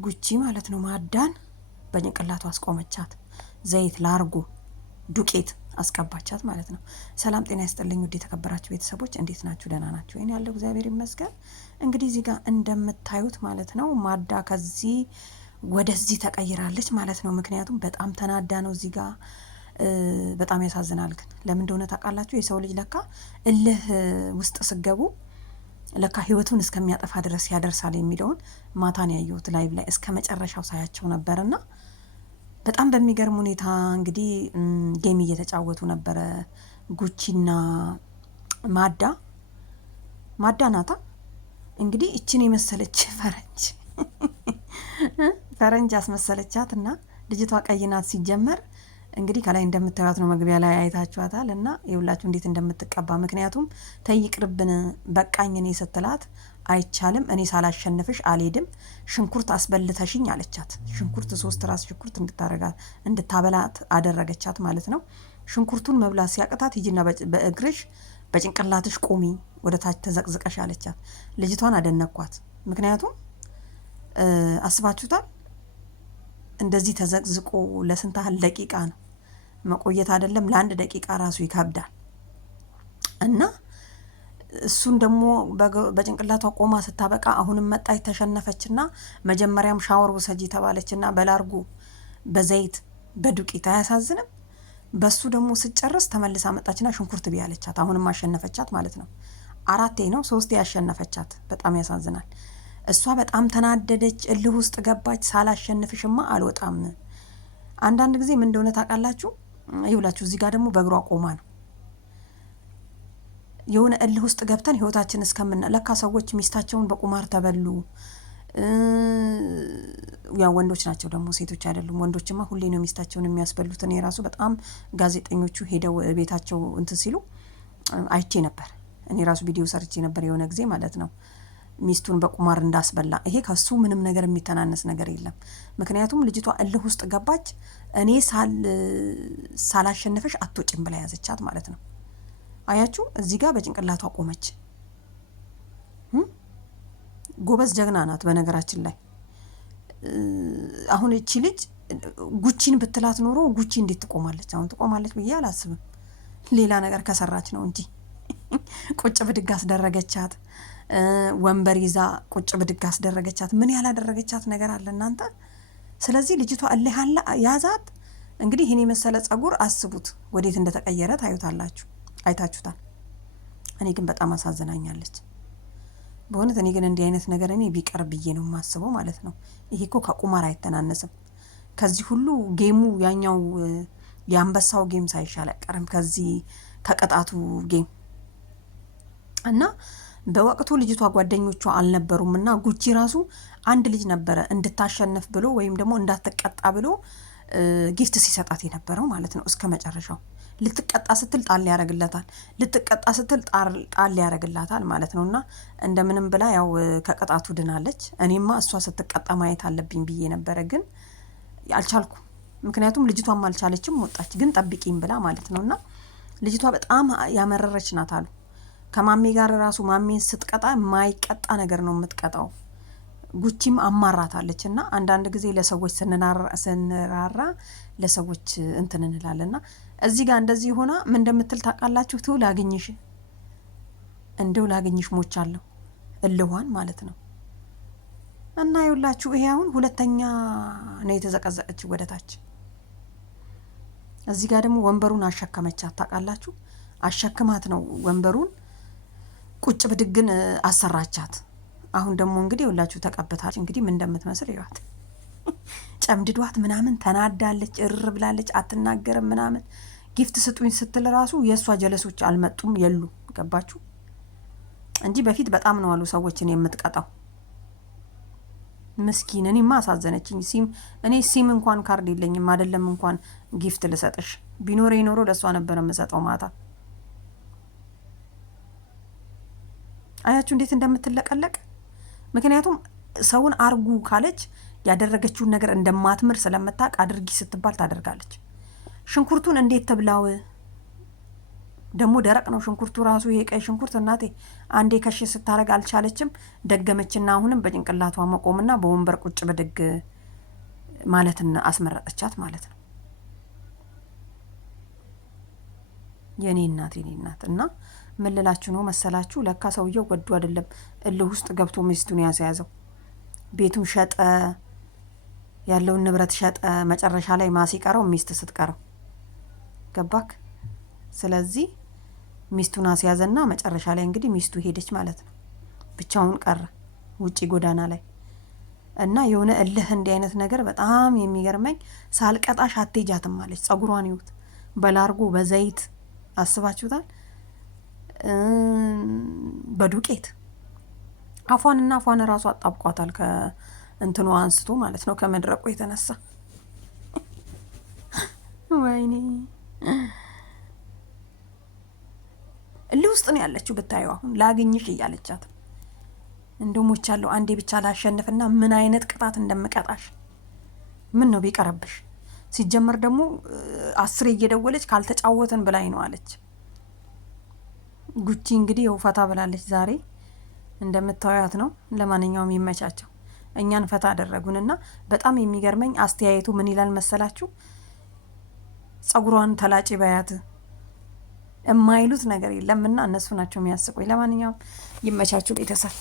ጉቺ ማለት ነው ማዳን በጭንቅላቱ አስቆመቻት። ዘይት ላርጎ ዱቄት አስቀባቻት ማለት ነው። ሰላም ጤና ይስጥልኝ ውድ የተከበራችሁ ቤተሰቦች እንዴት ናችሁ? ደህና ናችሁ? እኔ ያለው እግዚአብሔር ይመስገን። እንግዲህ እዚህ ጋር እንደምታዩት ማለት ነው ማዳ ከዚህ ወደዚህ ተቀይራለች ማለት ነው። ምክንያቱም በጣም ተናዳ ነው እዚህ ጋር በጣም ያሳዝናል። ግን ለምን እንደሆነ ታውቃላችሁ? የሰው ልጅ ለካ እልህ ውስጥ ስገቡ ለካ ህይወቱን እስከሚያጠፋ ድረስ ያደርሳል የሚለውን ማታን ያየሁት ላይቭ ላይ እስከ መጨረሻው ሳያቸው ነበርና በጣም በሚገርም ሁኔታ እንግዲህ ጌም እየተጫወቱ ነበረ ጉቺና ማዳ ናታ። እንግዲህ እችን የመሰለች ፈረንጅ አስመሰለቻት እና ልጅቷ ቀይ ናት ሲጀመር። እንግዲህ ከላይ እንደምታዩት ነው፣ መግቢያ ላይ አይታችኋታል። እና ይኸውላችሁ እንዴት እንደምትቀባ ምክንያቱም ተይቅርብን በቃኝ እኔ ስትላት አይቻልም እኔ ሳላሸንፍሽ አልሄድም፣ ሽንኩርት አስበልተሽኝ አለቻት። ሽንኩርት 3 ራስ ሽንኩርት እንድታበላት አደረገቻት ማለት ነው። ሽንኩርቱን መብላት ሲያቅታት ሂጂና በእግርሽ በጭንቅላትሽ ቁሚ ወደ ታች ተዘቅዝቀሽ አለቻት። ልጅቷን አደነኳት። ምክንያቱም አስባችሁታል እንደዚህ ተዘቅዝቆ ለስንት ያህል ደቂቃ ነው መቆየት አይደለም ለ1 ደቂቃ ራሱ ይከብዳል። እና እሱን ደግሞ በጭንቅላቷ ቆማ ስታበቃ አሁንም መጣች ተሸነፈችና መጀመሪያም ሻወር ውሰጂ ተባለችና በላርጉ በዘይት በዱቄት አያሳዝንም። በሱ ደግሞ ስጨርስ ተመልሳ መጣችና ሽንኩርት ቢያለቻት አሁንም አሸነፈቻት ማለት ነው። 4 ነው 3 ያሸነፈቻት። በጣም ያሳዝናል። እሷ በጣም ተናደደች፣ እልህ ውስጥ ገባች። ሳላሸንፍሽማ አልወጣም። አንዳንድ ጊዜ ምን እንደሆነ ታውቃላችሁ? ይውላችሁ እዚህ ጋር ደግሞ በእግሯ ቆማ ነው የሆነ እልህ ውስጥ ገብተን ህይወታችን ለካ ሰዎች ሚስታቸውን በቁማር ተበሉ። ያው ወንዶች ናቸው ደግሞ ሴቶች አይደሉም። ወንዶችማ ሁሌ ነው ሚስታቸውን የሚያስበሉት። እኔ ራሱ በጣም ጋዜጠኞቹ ሄደው ቤታቸው እንትን ሲሉ አይቼ ነበር። እኔ ራሱ ቪዲዮ ሰርቼ ነበር የሆነ ጊዜ ማለት ነው ሚስቱን በቁማር እንዳስበላ። ይሄ ከሱ ምንም ነገር የሚተናነስ ነገር የለም። ምክንያቱም ልጅቷ እልህ ውስጥ ገባች። እኔ ሳላሸንፍሽ አትወጪም ብላ ያዘቻት ማለት ነው። አያችሁ እዚህ ጋር በጭንቅላቷ ቆመች። ጎበዝ ጀግና ናት በነገራችን ላይ። አሁን እቺ ልጅ ጉቺን ብትላት ኖሮ ጉቺ እንዴት ትቆማለች? አሁን ትቆማለች ብዬ አላስብም። ሌላ ነገር ከሰራች ነው እንጂ ቁጭ ብድግ አስደረገቻት። ወንበር ይዛ ቁጭ ብድግ አስደረገቻት። ምን ያላደረገቻት ነገር አለ እናንተ? ስለዚህ ልጅቷ እልህ ያዛት። እንግዲህ ይሄን የመሰለ ጸጉር አስቡት ወዴት እንደተቀየረ ታዩታላችሁ፣ አይታችሁታል። እኔ ግን በጣም አሳዝናኛለች በእውነት። እኔ ግን እንዲህ አይነት ነገር እኔ ቢቀር ብዬ ነው የማስበው ማለት ነው። ይሄ እኮ ከቁማር አይተናነስም። ከዚህ ሁሉ ጌሙ ያኛው የአንበሳው ጌም ሳይሻል አይቀርም ከዚህ ከቅጣቱ ጌም። እና በወቅቱ ልጅቷ ጓደኞቿ አልነበሩም እና ጉቺ ራሱ አንድ ልጅ ነበረ እንድታሸንፍ ብሎ ወይም ደግሞ እንዳትቀጣ ብሎ ጊፍት ሲሰጣት የነበረው ማለት ነው። እስከ መጨረሻው ልትቀጣ ስትል ጣል ያረግላታል፣ ልትቀጣ ስትል ጣል ያረግላታል ማለት ነውና እንደምንም ብላ ያው ከቅጣቱ ድናለች። እኔማ እሷ ስትቀጣ ማየት አለብኝ ብዬ ነበረ፣ ግን አልቻልኩም። ምክንያቱም ልጅቷም አልቻለችም፣ ወጣች። ግን ጠብቂኝ ብላ ማለት ነውና ልጅቷ በጣም ያመረረች ናት አሉ። ከማሜ ጋር ራሱ ማሜን ስትቀጣ ማይቀጣ ነገር ነው የምትቀጣው። ጉቺም አማራታለች። እና አንዳንድ ጊዜ ለሰዎች ስንራራ ለሰዎች እንትን እንላለና እዚህ ጋር እንደዚህ ሆና ምን እንደምትል ታውቃላችሁ? ትው ላግኝሽ እንደው ላግኝሽ ሞቻለሁ እልዋን ማለት ነው። እና ይውላችሁ ይሄ አሁን ሁለተኛ ነው የተዘቀዘቀችው ወደታች። እዚህ ጋር ደግሞ ወንበሩን አሸከመቻት ታውቃላችሁ? አሸክማት ነው ወንበሩን ቁጭ ብድግን አሰራቻት። አሁን ደግሞ እንግዲህ ይውላችሁ ተቀብታች እንግዲህ ምን እንደምትመስል ይዋት። ጨምድዷት ምናምን ተናዳለች፣ እርር ብላለች፣ አትናገርም ምናምን። ጊፍት ስጡኝ ስትል ራሱ የእሷ ጀለሶች አልመጡም የሉ። ገባችሁ እንጂ በፊት በጣም ነው አሉ ሰዎችን የምትቀጣው። ምስኪን እኔማ አሳዘነችኝ። እኔ ሲም እንኳን ካርድ የለኝም አይደለም እንኳን ጊፍት ልሰጥሽ። ቢኖር ይኖሮ ለሷ ነበር የምሰጠው ማታ። አያችሁ እንዴት እንደምትለቀለቅ። ምክንያቱም ሰውን አርጉ ካለች ያደረገችውን ነገር እንደማትምር ስለምታውቅ አድርጊ ስትባል ታደርጋለች። ሽንኩርቱን እንዴት ትብላው? ደግሞ ደረቅ ነው ሽንኩርቱ ራሱ። ይሄ ቀይ ሽንኩርት እናቴ አንዴ ከሽ ስታረግ አልቻለችም፣ ደገመችና አሁንም በጭንቅላቷ መቆምና በወንበር ቁጭ ብድግ ማለትን አስመረጠቻት ማለት ነው። የኔ እናት እና ምን ልላችሁ ነው መሰላችሁ? ለካ ሰውየው ወዱ አይደለም እልህ ውስጥ ገብቶ ሚስቱን ያዘያዘው። ቤቱን ሸጠ፣ ያለውን ንብረት ሸጠ። መጨረሻ ላይ ማሲቀረው ሚስት ስትቀረው ገባክ? ስለዚህ ሚስቱን አስያዘና መጨረሻ ላይ እንግዲህ ሚስቱ ሄደች ማለት ነው። ብቻውን ቀረ ውጪ ጎዳና ላይ እና የሆነ እልህ እንዲህ አይነት ነገር በጣም የሚገርመኝ ሳልቀጣሽ አትሄጃትም አለች። ጸጉሯን ይዩት በላርጎ በዘይት አስባችሁታል? በዱቄት አፏንና አፏን ራሱ አጣብቋታል ከእንትኑ አንስቶ ማለት ነው ከመድረቁ የተነሳ ወይኔ እልህ ውስጥ ነው ያለችው ብታዩ። አሁን ላግኝሽ እያለቻት እንደው ሞቻለሁ አንዴ ብቻ ላሸንፍና ምን አይነት ቅጣት እንደምቀጣሽ ምን ነው ቢቀርብሽ። ሲጀመር ደግሞ 10 እየደወለች ካልተጫወትን ብላኝ ነው አለች። ጉቺ እንግዲህ ያው ፈታ ብላለች ዛሬ እንደምታዩት ነው። ለማንኛውም ይመቻቸው፣ እኛን ፈታ አደረጉንና በጣም የሚገርመኝ አስተያየቱ ምን ይላል መሰላችሁ? ጸጉሯን ተላጪ በያት የማይሉት ነገር የለምና እነሱ ናቸው የሚያስቁኝ። ለማንኛውም ይመቻችሁ ቤተሰብ።